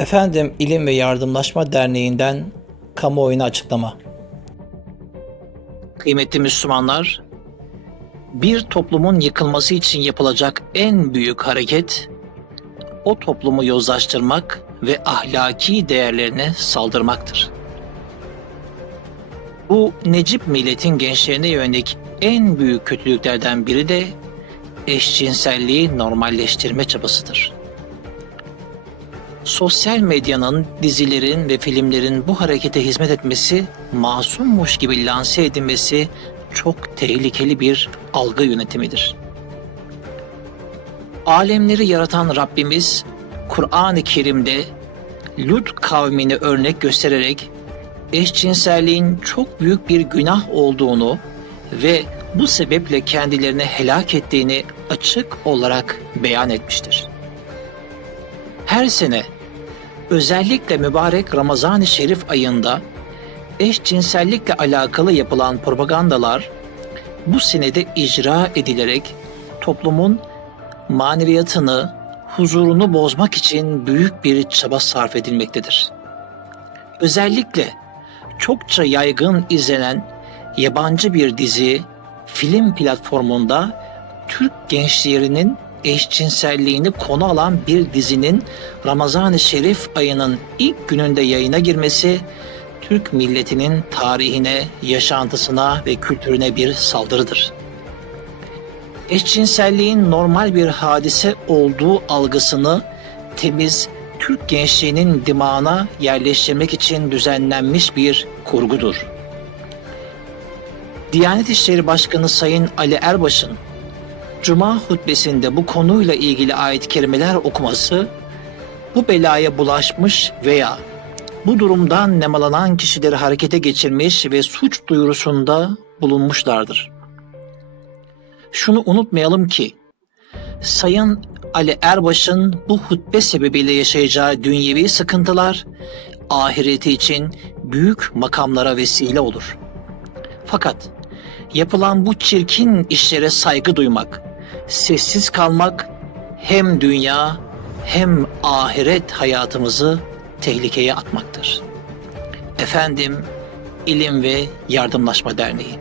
Efendim İlim ve Yardımlaşma Derneği'nden kamuoyuna açıklama. Kıymetli Müslümanlar, bir toplumun yıkılması için yapılacak en büyük hareket, o toplumu yozlaştırmak ve ahlaki değerlerine saldırmaktır. Bu Necip milletin gençlerine yönelik en büyük kötülüklerden biri de eşcinselliği normalleştirme çabasıdır. Sosyal medyanın, dizilerin ve filmlerin bu harekete hizmet etmesi, masummuş gibi lanse edilmesi çok tehlikeli bir algı yönetimidir. Alemleri yaratan Rabbimiz Kur'an-ı Kerim'de Lut kavmini örnek göstererek eşcinselliğin çok büyük bir günah olduğunu ve bu sebeple kendilerini helak ettiğini açık olarak beyan etmiştir. Her sene özellikle mübarek Ramazan-ı Şerif ayında eşcinsellikle alakalı yapılan propagandalar bu senede icra edilerek toplumun maneviyatını, huzurunu bozmak için büyük bir çaba sarf edilmektedir. Özellikle çokça yaygın izlenen yabancı bir dizi, film platformunda Türk gençlerinin eşcinselliğini konu alan bir dizinin Ramazan-ı Şerif ayının ilk gününde yayına girmesi Türk milletinin tarihine, yaşantısına ve kültürüne bir saldırıdır. Eşcinselliğin normal bir hadise olduğu algısını temiz Türk gençliğinin dimağına yerleştirmek için düzenlenmiş bir kurgudur. Diyanet İşleri Başkanı Sayın Ali Erbaş'ın Cuma hutbesinde bu konuyla ilgili ayet kerimeler okuması bu belaya bulaşmış veya bu durumdan nemalanan kişileri harekete geçirmiş ve suç duyurusunda bulunmuşlardır. Şunu unutmayalım ki Sayın Ali Erbaş'ın bu hutbe sebebiyle yaşayacağı dünyevi sıkıntılar ahireti için büyük makamlara vesile olur. Fakat yapılan bu çirkin işlere saygı duymak, sessiz kalmak hem dünya hem ahiret hayatımızı tehlikeye atmaktır. Efendim İlim ve Yardımlaşma Derneği